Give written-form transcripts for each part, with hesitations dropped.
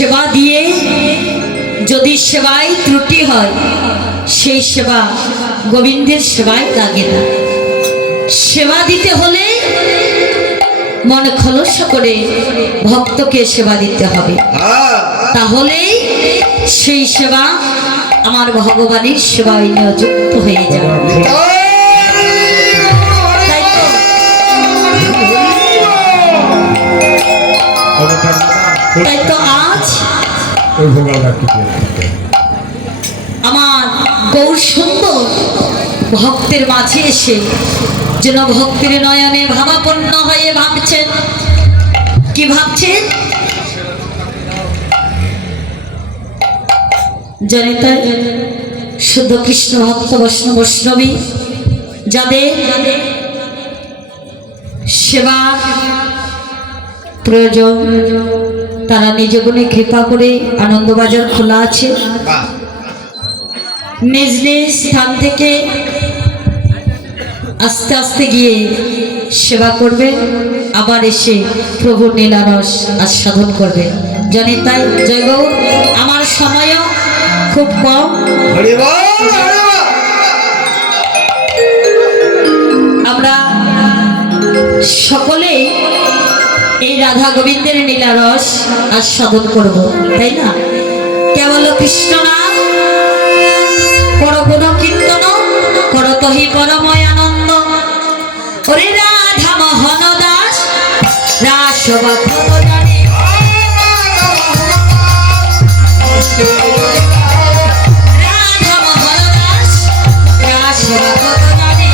সেবা দিয়ে যদি সেবায় ত্রুটি হয় সেই সেবা গোবিন্দের সেবায় লাগে না। সেবা দিতে হলে মন খলস করে ভক্তকে সেবা দিতে হবে, তাহলেই সেই সেবা আমার ভগবানের সেবায় নিযুক্ত হয়ে যাবে। তাই তো আজ আমার গৌর সুন্দর ভক্তের মাঝে এসে যেন ভক্তের নয়নে ভাবাপন্ন হয়ে ভাবছেন। কি ভাবছেন জানি তাই? শুদ্ধ কৃষ্ণ ভক্ত বৈষ্ণব বৈষ্ণবী যাদের সেবা প্রয়োজন তারা নিজ গুণে কৃপা করে আনন্দবাজার খোলা আছে, নিজ নিজ স্থান থেকে আস্তে আস্তে গিয়ে সেবা করবে, আবার এসে প্রভুর নীলারস আস্বাদন করবে। জানি তাই জয় গৌর। আমার সময়ও খুব কম, আমরা সকলেই এই রাধা গোবিন্দের নীলারস আস্বাদন করব, তাই না? কেবল কৃষ্ণ নাম কর গুণ কীর্তন করতহি পরময় আনন্দ। ওরে রাধা মোহন দাস রাস বাখত জানে, রাধা মোহন দাস রাস বাখত জানে,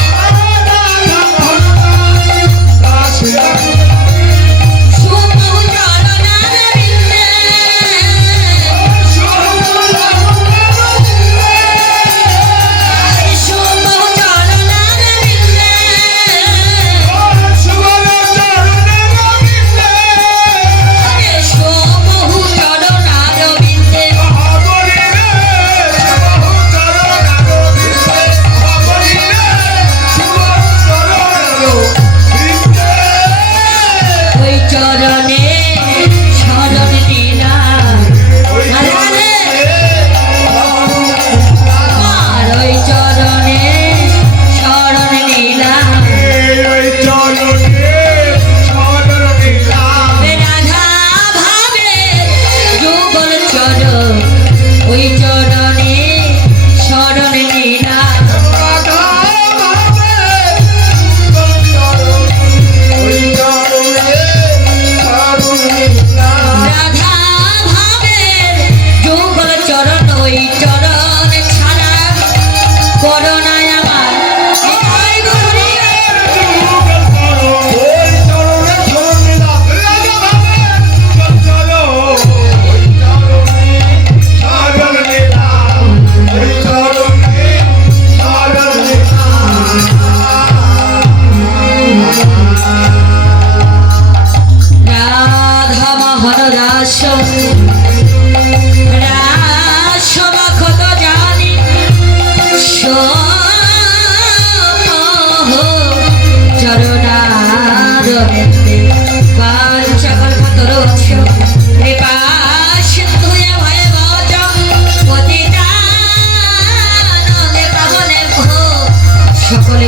সকলে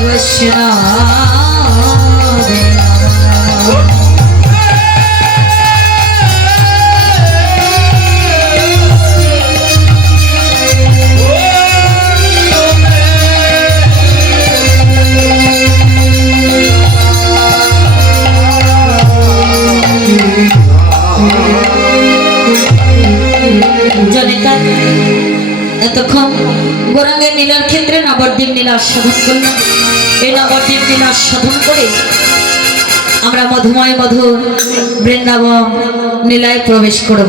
এতক্ষণ গৌরাঙ্গের নীলার ক্ষেত্রে নবদ্বীপ নীলা আস্বাদন করলাম। এই নবদ্বীপ নীলা আস্বাদন করে আমরা মধুময় মধুর বৃন্দাবন নীলায় প্রবেশ করব।